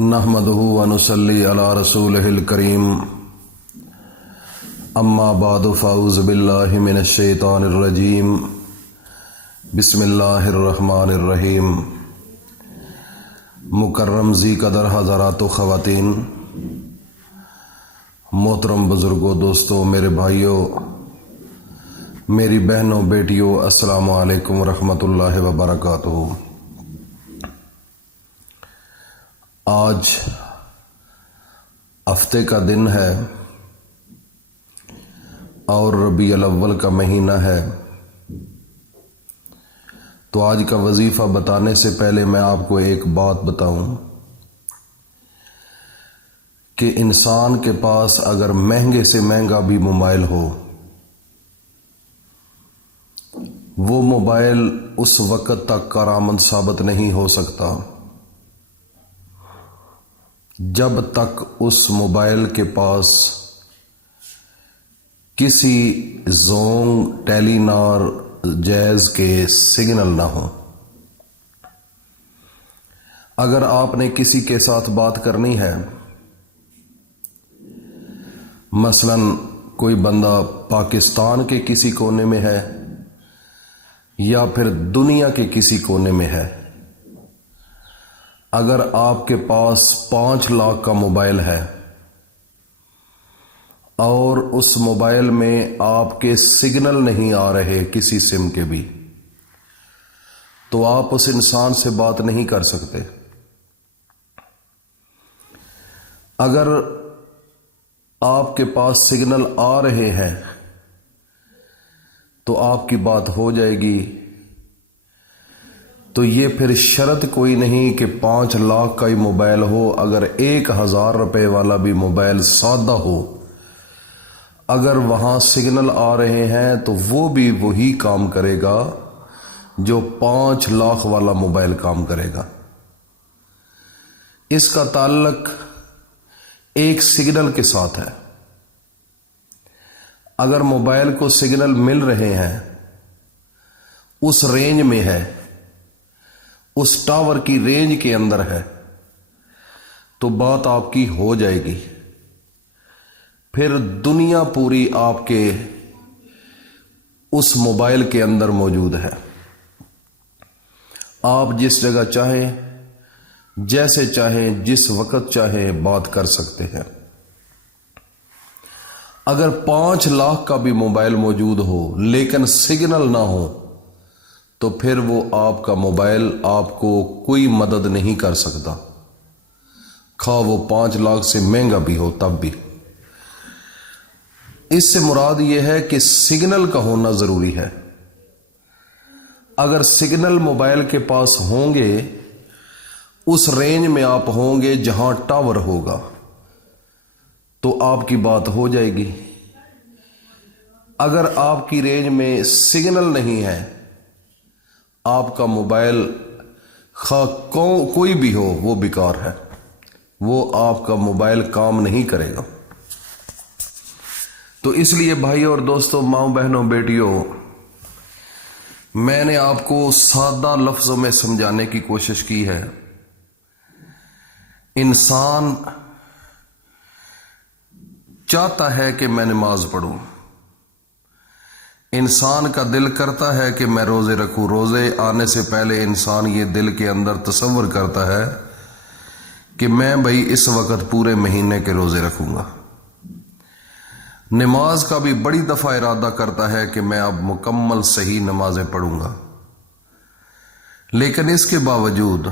نحمدہ ونصلی علی رسولہ الکریم اما بعد فاعوذ باللہ من الشیطان الرجیم بسم اللہ الرحمن الرحیم۔ مکرم ذی قدر حضرات و خواتین، محترم بزرگوں، دوستوں، میرے بھائیوں، میری بہنوں، بیٹیوں، السلام علیکم ورحمۃ اللہ وبرکاتہ۔ آج ہفتے کا دن ہے اور ربیع الاول کا مہینہ ہے، تو آج کا وظیفہ بتانے سے پہلے میں آپ کو ایک بات بتاؤں کہ انسان کے پاس اگر مہنگے سے مہنگا بھی موبائل ہو، وہ موبائل اس وقت تک کارآمد ثابت نہیں ہو سکتا جب تک اس موبائل کے پاس کسی زونگ، ٹیلی نار، جیز کے سگنل نہ ہو۔ اگر آپ نے کسی کے ساتھ بات کرنی ہے، مثلا کوئی بندہ پاکستان کے کسی کونے میں ہے یا پھر دنیا کے کسی کونے میں ہے، اگر آپ کے پاس 5 لاکھ کا موبائل ہے اور اس موبائل میں آپ کے سگنل نہیں آ رہے کسی سم کے بھی، تو آپ اس انسان سے بات نہیں کر سکتے۔ اگر آپ کے پاس سگنل آ رہے ہیں تو آپ کی بات ہو جائے گی۔ تو یہ پھر شرط کوئی نہیں کہ 5 لاکھ کا ہی موبائل ہو، اگر 1000 روپے والا بھی موبائل سادہ ہو، اگر وہاں سگنل آ رہے ہیں تو وہ بھی وہی کام کرے گا جو 5 لاکھ والا موبائل کام کرے گا۔ اس کا تعلق ایک سگنل کے ساتھ ہے۔ اگر موبائل کو سگنل مل رہے ہیں، اس رینج میں ہے، اس ٹاور کی رینج کے اندر ہے، تو بات آپ کی ہو جائے گی۔ پھر دنیا پوری آپ کے اس موبائل کے اندر موجود ہے۔ آپ جس جگہ چاہیں، جیسے چاہیں، جس وقت چاہیں بات کر سکتے ہیں۔ اگر 5 لاکھ کا بھی موبائل موجود ہو لیکن سگنل نہ ہو، تو پھر وہ آپ کا موبائل آپ کو کوئی مدد نہیں کر سکتا، خواہ وہ 5 لاکھ سے مہنگا بھی ہو تب بھی۔ اس سے مراد یہ ہے کہ سگنل کا ہونا ضروری ہے۔ اگر سگنل موبائل کے پاس ہوں گے، اس رینج میں آپ ہوں گے جہاں ٹاور ہوگا، تو آپ کی بات ہو جائے گی۔ اگر آپ کی رینج میں سگنل نہیں ہے، آپ کا موبائل خواہ کوئی بھی ہو وہ بیکار ہے، وہ آپ کا موبائل کام نہیں کرے گا۔ تو اس لیے بھائیوں اور دوستوں، ماؤں، بہنوں، بیٹیوں، میں نے آپ کو سادہ لفظوں میں سمجھانے کی کوشش کی ہے۔ انسان چاہتا ہے کہ میں نماز پڑھوں، انسان کا دل کرتا ہے کہ میں روزے رکھوں۔ روزے آنے سے پہلے انسان یہ دل کے اندر تصور کرتا ہے کہ میں بھائی اس وقت پورے مہینے کے روزے رکھوں گا۔ نماز کا بھی بڑی دفعہ ارادہ کرتا ہے کہ میں اب مکمل صحیح نمازیں پڑھوں گا، لیکن اس کے باوجود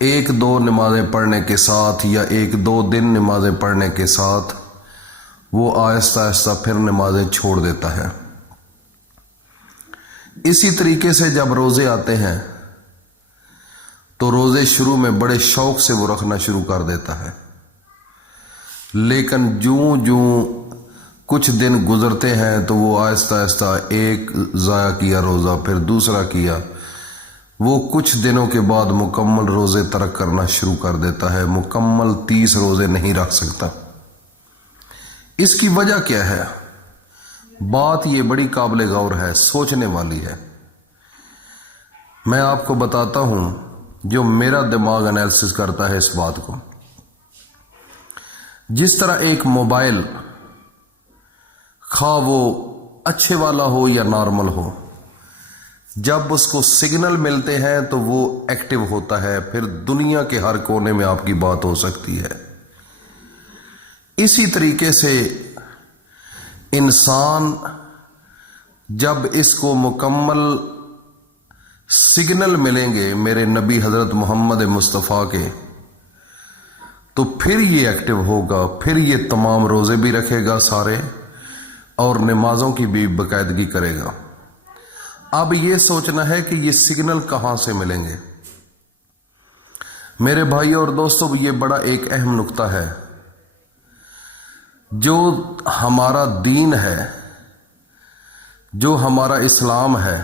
1-2 نمازیں پڑھنے کے ساتھ یا 1-2 دن نمازیں پڑھنے کے ساتھ وہ آہستہ آہستہ پھر نمازیں چھوڑ دیتا ہے۔ اسی طریقے سے جب روزے آتے ہیں تو روزے شروع میں بڑے شوق سے وہ رکھنا شروع کر دیتا ہے، لیکن جوں کچھ دن گزرتے ہیں تو وہ آہستہ آہستہ ایک ضائع کیا روزہ، پھر دوسرا کیا، وہ کچھ دنوں کے بعد مکمل روزے ترک کرنا شروع کر دیتا ہے، مکمل 30 روزے نہیں رکھ سکتا۔ اس کی وجہ کیا ہے؟ بات یہ بڑی قابل غور ہے، سوچنے والی ہے۔ میں آپ کو بتاتا ہوں جو میرا دماغ انالیسس کرتا ہے اس بات کو. جس طرح ایک موبائل خواہ وہ اچھے والا ہو یا نارمل ہو، جب اس کو سگنل ملتے ہیں تو وہ ایکٹیو ہوتا ہے، پھر دنیا کے ہر کونے میں آپ کی بات ہو سکتی ہے. اسی طریقے سے انسان جب اس کو مکمل سگنل ملیں گے میرے نبی حضرت محمد مصطفیٰ کے، تو پھر یہ ایکٹیو ہوگا، پھر یہ تمام روزے بھی رکھے گا سارے، اور نمازوں کی بھی باقاعدگی کرے گا. اب یہ سوچنا ہے کہ یہ سگنل کہاں سے ملیں گے. میرے بھائی اور دوستو، یہ بڑا ایک اہم نقطہ ہے. جو ہمارا دین ہے، جو ہمارا اسلام ہے،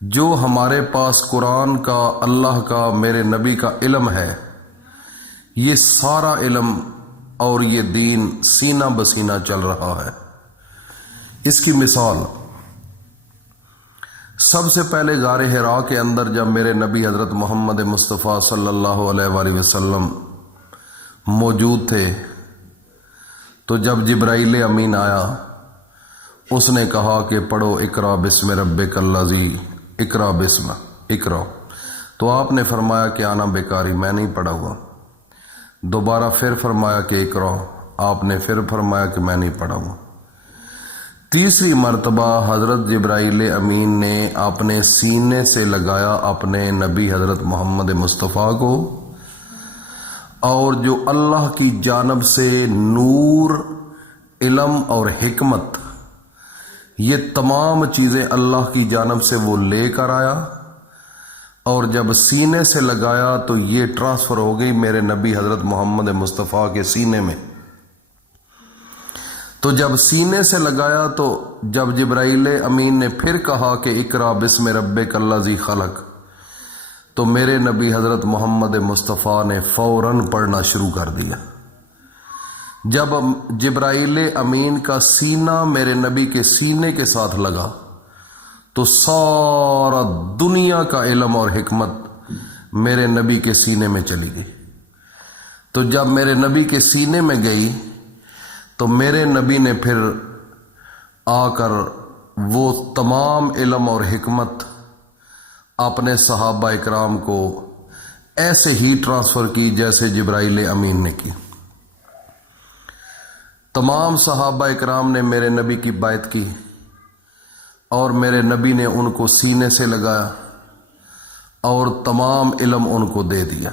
جو ہمارے پاس قرآن کا، اللہ کا، میرے نبی کا علم ہے، یہ سارا علم اور یہ دین سینہ بسینہ چل رہا ہے. اس کی مثال سب سے پہلے غار حرا کے اندر جب میرے نبی حضرت محمد مصطفیٰ صلی اللہ علیہ وآلہ وسلم موجود تھے، تو جب جبرائیل امین آیا، اس نے کہا کہ پڑھو اقرا بسم ربک الذی، اقرا بسم، اقرا. تو آپ نے فرمایا کہ آنا بیکاری، میں نہیں پڑھا ہوا. دوبارہ پھر فرمایا کہ اقرا، آپ نے پھر فرمایا کہ میں نہیں پڑھا ہوا. تیسری مرتبہ حضرت جبرائیل امین نے اپنے سینے سے لگایا اپنے نبی حضرت محمد مصطفیٰ کو، اور جو اللہ کی جانب سے نور، علم اور حکمت، یہ تمام چیزیں اللہ کی جانب سے وہ لے کر آیا، اور جب سینے سے لگایا تو یہ ٹرانسفر ہو گئی میرے نبی حضرت محمد مصطفیٰ کے سینے میں. تو جب سینے سے لگایا تو جب جبرائیل امین نے پھر کہا کہ اقرا بسم ربک الذی خلق، تو میرے نبی حضرت محمد مصطفیٰ نے فوراً پڑھنا شروع کر دیا. جب جبرائیل امین کا سینہ میرے نبی کے سینے کے ساتھ لگا تو سارا دنیا کا علم اور حکمت میرے نبی کے سینے میں چلی گئی. تو جب میرے نبی کے سینے میں گئی تو میرے نبی نے پھر آ کر وہ تمام علم اور حکمت اپنے صحابہ اکرام کو ایسے ہی ٹرانسفر کی جیسے جبرائیل امین نے کی. تمام صحابہ اکرام نے میرے نبی کی بیعت کی، اور میرے نبی نے ان کو سینے سے لگایا اور تمام علم ان کو دے دیا.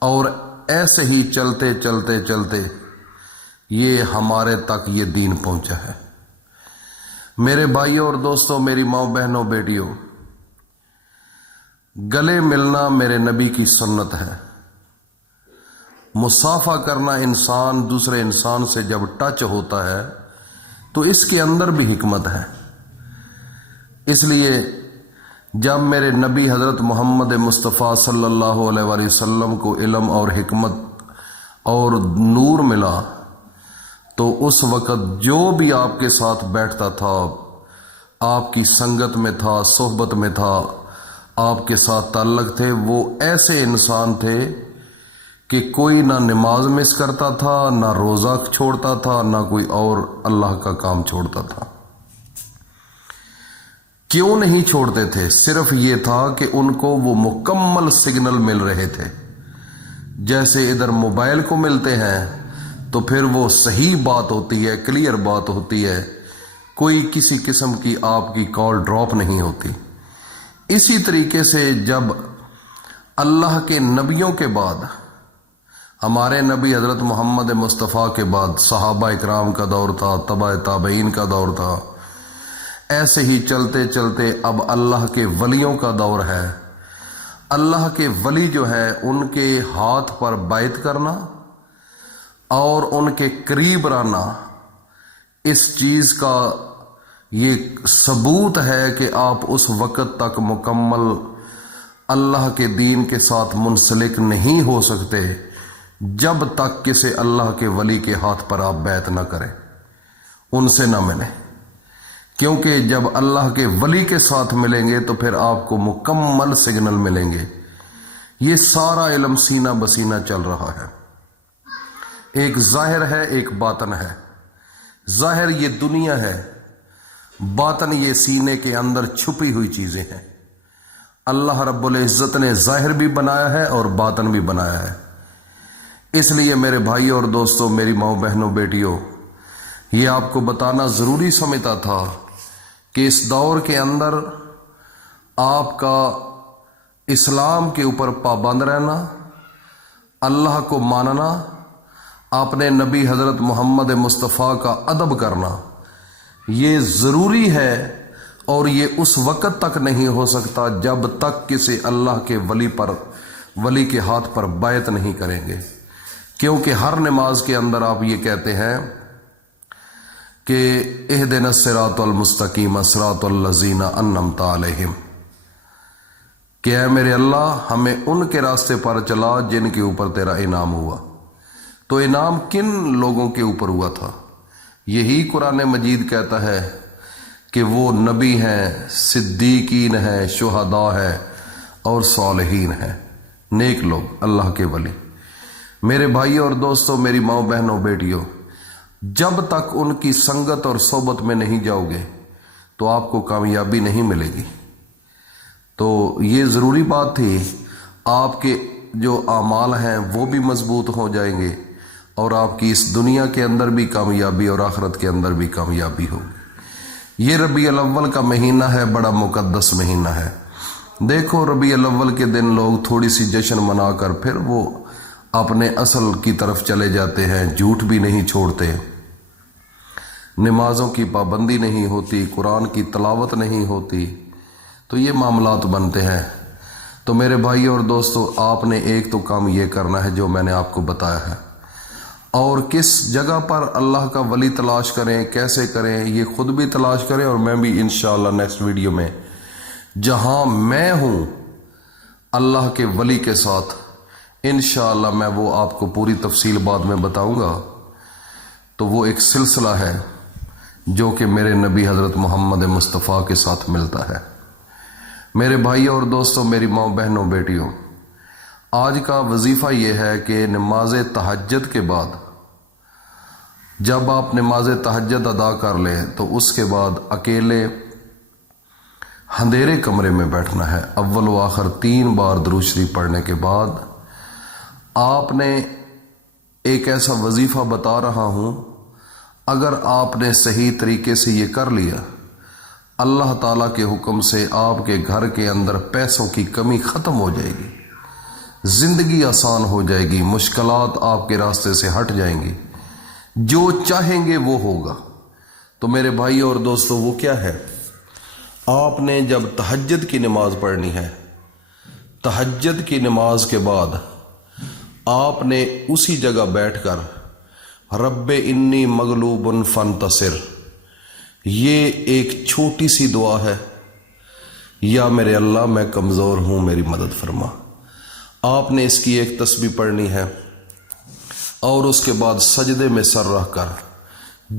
اور ایسے ہی چلتے چلتے چلتے یہ ہمارے تک یہ دین پہنچا ہے. میرے بھائیوں اور دوستوں، میری ماں بہنوں، بیٹیوں، گلے ملنا میرے نبی کی سنت ہے. مصافحہ کرنا، انسان دوسرے انسان سے جب ٹچ ہوتا ہے تو اس کے اندر بھی حکمت ہے. اس لیے جب میرے نبی حضرت محمد مصطفیٰ صلی اللہ علیہ وآلہ وسلم کو علم اور حکمت اور نور ملا، تو اس وقت جو بھی آپ کے ساتھ بیٹھتا تھا، آپ کی سنگت میں تھا، صحبت میں تھا، آپ کے ساتھ تعلق تھے، وہ ایسے انسان تھے کہ کوئی نہ نماز مس کرتا تھا، نہ روزہ چھوڑتا تھا، نہ کوئی اور اللہ کا کام چھوڑتا تھا. کیوں نہیں چھوڑتے تھے؟ صرف یہ تھا کہ ان کو وہ مکمل سگنل مل رہے تھے. جیسے ادھر موبائل کو ملتے ہیں تو پھر وہ صحیح بات ہوتی ہے، کلیئر بات ہوتی ہے، کوئی کسی قسم کی آپ کی کال ڈراپ نہیں ہوتی. اسی طریقے سے جب اللہ کے نبیوں کے بعد، ہمارے نبی حضرت محمد مصطفیٰ کے بعد صحابہ اکرام کا دور تھا، تبع تابعین کا دور تھا، ایسے ہی چلتے چلتے اب اللہ کے ولیوں کا دور ہے. اللہ کے ولی جو ہے، ان کے ہاتھ پر بیعت کرنا اور ان کے قریب رہنا، اس چیز کا یہ ثبوت ہے کہ آپ اس وقت تک مکمل اللہ کے دین کے ساتھ منسلک نہیں ہو سکتے جب تک کسی اللہ کے ولی کے ہاتھ پر آپ بیعت نہ کریں، ان سے نہ ملیں. کیونکہ جب اللہ کے ولی کے ساتھ ملیں گے تو پھر آپ کو مکمل سگنل ملیں گے۔ یہ سارا علم سینہ بسینہ چل رہا ہے، ایک ظاہر ہے ایک باطن ہے۔ ظاہر یہ دنیا ہے، باطن یہ سینے کے اندر چھپی ہوئی چیزیں ہیں۔ اللہ رب العزت نے ظاہر بھی بنایا ہے اور باطن بھی بنایا ہے۔ اس لیے میرے بھائیوں اور دوستوں، میری ماؤں بہنوں بیٹیوں، یہ آپ کو بتانا ضروری سمجھتا تھا کہ اس دور کے اندر آپ کا اسلام کے اوپر پابند رہنا، اللہ کو ماننا، اپنے نبی حضرت محمد مصطفیٰ کا ادب کرنا یہ ضروری ہے، اور یہ اس وقت تک نہیں ہو سکتا جب تک کسی اللہ کے ولی کے ہاتھ پر بیعت نہیں کریں گے۔ کیونکہ ہر نماز کے اندر آپ یہ کہتے ہیں کہ اہدنا الصراط المستقیم صراط الذین انعمت علیہم، کہ اے میرے اللہ ہمیں ان کے راستے پر چلا جن کے اوپر تیرا انعام ہوا۔ تو انعام کن لوگوں کے اوپر ہوا تھا؟ یہی قرآن مجید کہتا ہے کہ وہ نبی ہیں، صدیقین ہیں، شہداء ہیں اور صالحین ہیں، نیک لوگ، اللہ کے ولی۔ میرے بھائیوں اور دوستوں، میری ماؤں بہنوں بیٹیوں، جب تک ان کی سنگت اور صحبت میں نہیں جاؤ گے تو آپ کو کامیابی نہیں ملے گی۔ تو یہ ضروری بات تھی، آپ کے جو اعمال ہیں وہ بھی مضبوط ہو جائیں گے، اور آپ کی اس دنیا کے اندر بھی کامیابی اور آخرت کے اندر بھی کامیابی ہوگی۔ یہ ربیع الاول کا مہینہ ہے، بڑا مقدس مہینہ ہے۔ دیکھو ربیع الاول کے دن لوگ تھوڑی سی جشن منا کر پھر وہ اپنے اصل کی طرف چلے جاتے ہیں، جھوٹ بھی نہیں چھوڑتے، نمازوں کی پابندی نہیں ہوتی، قرآن کی تلاوت نہیں ہوتی، تو یہ معاملات بنتے ہیں۔ تو میرے بھائی اور دوستو، آپ نے ایک تو کام یہ کرنا ہے جو میں نے آپ کو بتایا ہے، اور کس جگہ پر اللہ کا ولی تلاش کریں، کیسے کریں، یہ خود بھی تلاش کریں، اور میں بھی انشاءاللہ نیکسٹ ویڈیو میں جہاں میں ہوں اللہ کے ولی کے ساتھ انشاءاللہ میں وہ آپ کو پوری تفصیل بعد میں بتاؤں گا۔ تو وہ ایک سلسلہ ہے جو کہ میرے نبی حضرت محمد مصطفیٰ کے ساتھ ملتا ہے۔ میرے بھائیوں اور دوستوں، میری ماؤں بہنوں بیٹیوں، آج کا وظیفہ یہ ہے کہ نماز تہجد کے بعد جب آپ نماز تہجد ادا کر لیں تو اس کے بعد اکیلے اندھیرے کمرے میں بیٹھنا ہے۔ اول و آخر 3 بار درود شریف پڑھنے کے بعد آپ نے ایک ایسا وظیفہ بتا رہا ہوں، اگر آپ نے صحیح طریقے سے یہ کر لیا، اللہ تعالیٰ کے حکم سے آپ کے گھر کے اندر پیسوں کی کمی ختم ہو جائے گی، زندگی آسان ہو جائے گی، مشکلات آپ کے راستے سے ہٹ جائیں گی، جو چاہیں گے وہ ہوگا۔ تو میرے بھائیوں اور دوستوں، وہ کیا ہے؟ آپ نے جب تہجد کی نماز پڑھنی ہے، تہجد کی نماز کے بعد آپ نے اسی جگہ بیٹھ کر رب انی مغلوب فانتصر، یہ ایک چھوٹی سی دعا ہے، یا میرے اللہ میں کمزور ہوں میری مدد فرما۔ آپ نے اس کی ایک تسبیح پڑھنی ہے، اور اس کے بعد سجدے میں سر رکھ کر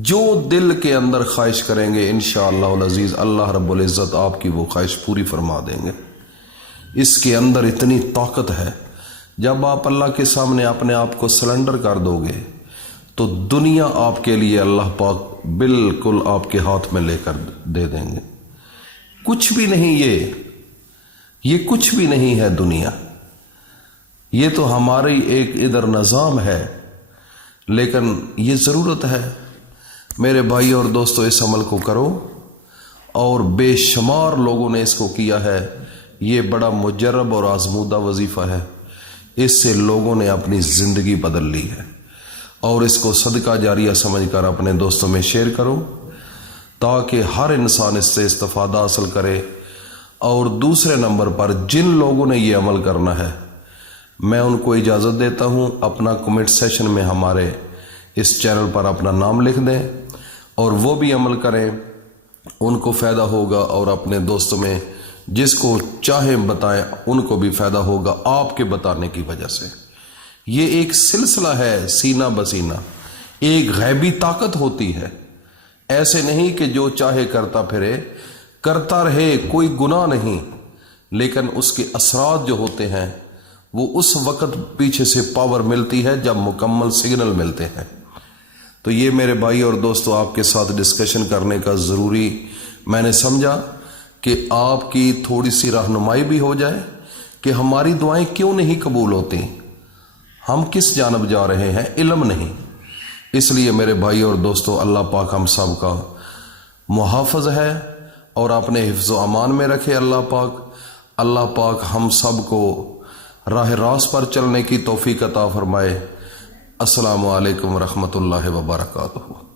جو دل کے اندر خواہش کریں گے انشاءاللہ العزیز اللہ رب العزت آپ کی وہ خواہش پوری فرما دیں گے۔ اس کے اندر اتنی طاقت ہے، جب آپ اللہ کے سامنے اپنے آپ کو سلنڈر کر دو گے تو دنیا آپ کے لیے اللہ پاک بالکل آپ کے ہاتھ میں لے کر دے دیں گے۔ کچھ بھی نہیں، یہ کچھ بھی نہیں ہے دنیا، یہ تو ہماری ایک ادھر نظام ہے، لیکن یہ ضرورت ہے میرے بھائی اور دوستو، اس عمل کو کرو، اور بے شمار لوگوں نے اس کو کیا ہے۔ یہ بڑا مجرب اور آزمودہ وظیفہ ہے، اس سے لوگوں نے اپنی زندگی بدل لی ہے، اور اس کو صدقہ جاریہ سمجھ کر اپنے دوستوں میں شیئر کرو تاکہ ہر انسان اس سے استفادہ حاصل کرے۔ اور دوسرے نمبر پر جن لوگوں نے یہ عمل کرنا ہے، میں ان کو اجازت دیتا ہوں اپنا کمنٹ سیشن میں ہمارے اس چینل پر اپنا نام لکھ دیں، اور وہ بھی عمل کریں، ان کو فائدہ ہوگا، اور اپنے دوستوں میں جس کو چاہیں بتائیں، ان کو بھی فائدہ ہوگا آپ کے بتانے کی وجہ سے۔ یہ ایک سلسلہ ہے سینہ بسینہ، ایک غیبی طاقت ہوتی ہے، ایسے نہیں کہ جو چاہے کرتا پھرے، کرتا رہے کوئی گناہ نہیں، لیکن اس کے اثرات جو ہوتے ہیں وہ اس وقت پیچھے سے پاور ملتی ہے جب مکمل سگنل ملتے ہیں۔ تو یہ میرے بھائی اور دوستو آپ کے ساتھ ڈسکشن کرنے کا ضروری میں نے سمجھا کہ آپ کی تھوڑی سی رہنمائی بھی ہو جائے کہ ہماری دعائیں کیوں نہیں قبول ہوتی، ہم کس جانب جا رہے ہیں، علم نہیں۔ اس لیے میرے بھائی اور دوستو اللہ پاک ہم سب کا محافظ ہے اور اپنے حفظ و امان میں رکھے اللہ پاک ہم سب کو راہ راست پر چلنے کی توفیق عطا فرمائے۔ السلام علیکم ورحمۃ اللہ وبرکاتہ۔